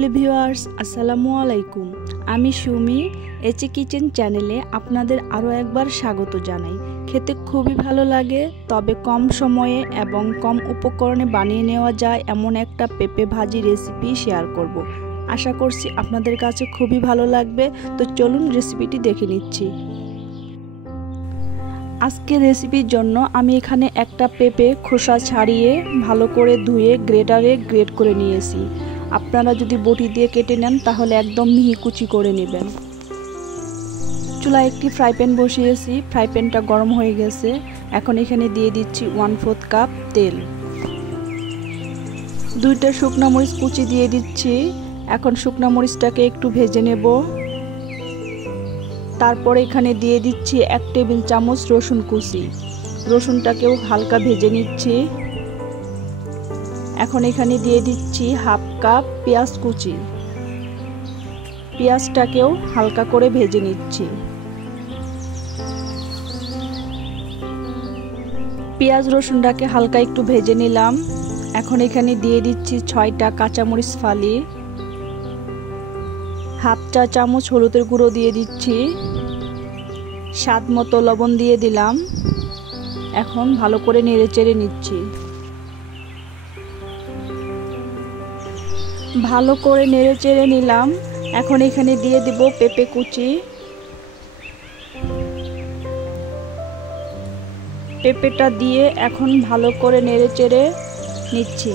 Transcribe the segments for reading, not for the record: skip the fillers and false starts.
Lovely viewers, আসসালামু আলাইকুম। আমি সুমি এচে কিচেন চ্যানেলে আপনাদের আরও একবার স্বাগত জানাই। খেতে খুবই ভালো লাগে, তবে কম সময়ে এবং কম উপকরণে বানিয়ে নেওয়া যায় এমন একটা পেঁপে ভাজি রেসিপি শেয়ার করব। আশা করছি আপনাদের কাছে খুবই ভালো লাগবে। তো চলুন রেসিপিটি দেখে নিচ্ছি। আজকের রেসিপির জন্য আমি এখানে একটা পেঁপে খোসা ছাড়িয়ে ভালো করে ধুয়ে গ্রেটারে গ্রেট করে নিয়েছি। আপনারা যদি বটি দিয়ে কেটে নেন তাহলে একদম মিহি কুচি করে নেবেন। চুলায় একটি ফ্রাই প্যান বসিয়েছি, ফ্রাই প্যানটা গরম হয়ে গেছে। এখন এখানে দিয়ে দিচ্ছি 1/4 কাপ তেল, 2টা শুকনো মরিচ কুচি দিয়ে দিচ্ছি। এখন শুকনো মরিচটাকে একটু ভেজে নেব। তারপর এখানে দিয়ে দিচ্ছি 1 টেবিল চামচ রসুন কুচি, রসুনটাকেও হালকা ভেজে নিচ্ছি। এখন এখানে দিয়ে দিচ্ছি 1/2 কাপ পেঁয়াজ কুচি, পেঁয়াজটাকেও হালকা করে ভেজে নিচ্ছি। পেঁয়াজ রসুনটাকে হালকা একটু ভেজে নিলাম। এখন এখানে দিয়ে দিচ্ছি 6টা কাঁচামরিচ ফালি, 1/2 চা চামচ হলুদের গুঁড়ো দিয়ে দিচ্ছি, স্বাদ মতো লবণ দিয়ে দিলাম। এখন ভালো করে নেড়েচেড়ে নিচ্ছি। ভালো করে নেড়েচেড়ে নিলাম। এখন এখানে দিয়ে দেব পেঁপে কুচি। পেঁপেটা দিয়ে এখন ভালো করে নেড়েচেড়ে নিচ্ছি।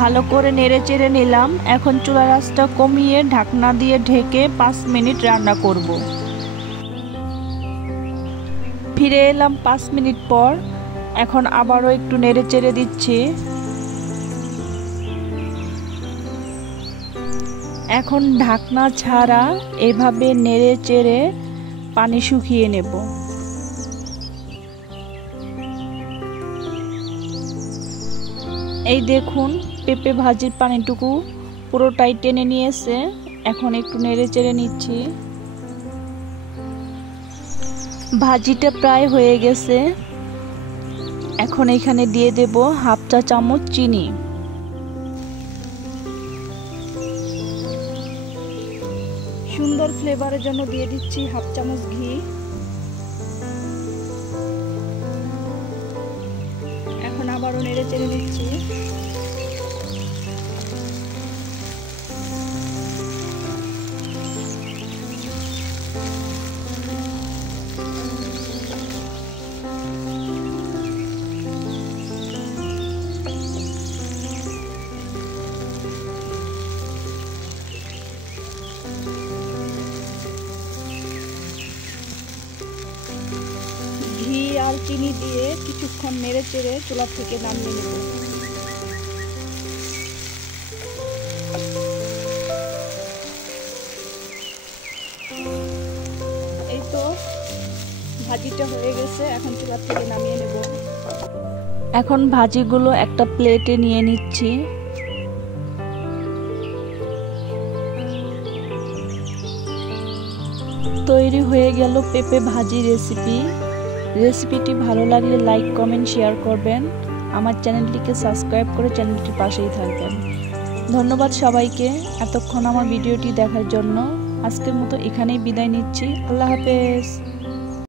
ভালো করে নেড়েচেড়ে নিলাম। এখন চুলার আঁচটা কমিয়ে ঢাকনা দিয়ে ঢেকে 5 মিনিট রান্না করব। ফিরে এলাম 5 মিনিট পর। এখন আবারও একটু নেড়েচেড়ে দিচ্ছি। এখন ঢাকনা ছাড়া এভাবে নেড়েচেড়ে পানি শুকিয়ে নেব। এই দেখুন, পেঁপে ভাজির পানিটুকু পুরোটাই টেনে নিয়েছে। এখন একটু নেড়ে চেড়ে নিচ্ছি। ভাজিটা প্রায় হয়ে গেছে। এখন এখানে দিয়ে দেব 1/2 চা চামচ চিনি। সুন্দর ফ্লেভারের জন্য দিয়ে দিচ্ছি 1/2 চামচ ঘি। এখন আবারও নেড়ে চেড়ে দিচ্ছি। ঘি আর চিনি দিয়ে কিছুক্ষণ নেড়ে চেড়ে চুলা থেকে নামিয়ে নেব। এই তো ভাজিটা হয়ে গেছে, এখন চুলা থেকে নামিয়ে নেব। এখন ভাজিগুলো একটা প্লেটে নিয়ে নিচ্ছি। তৈরি হয়ে গেল পেঁপে ভাজি রেসিপি। রেসিপিটি ভালো লাগলে লাইক, কমেন্ট, শেয়ার করবেন। আমার চ্যানেলটিকে সাবস্ক্রাইব করে চ্যানেলটির পাশেই থাকবেন। ধন্যবাদ সবাইকে এতক্ষণ আমার ভিডিওটি দেখার জন্য। আজকের মতো এখানেই বিদায় নিচ্ছি। আল্লাহ হাফেজ।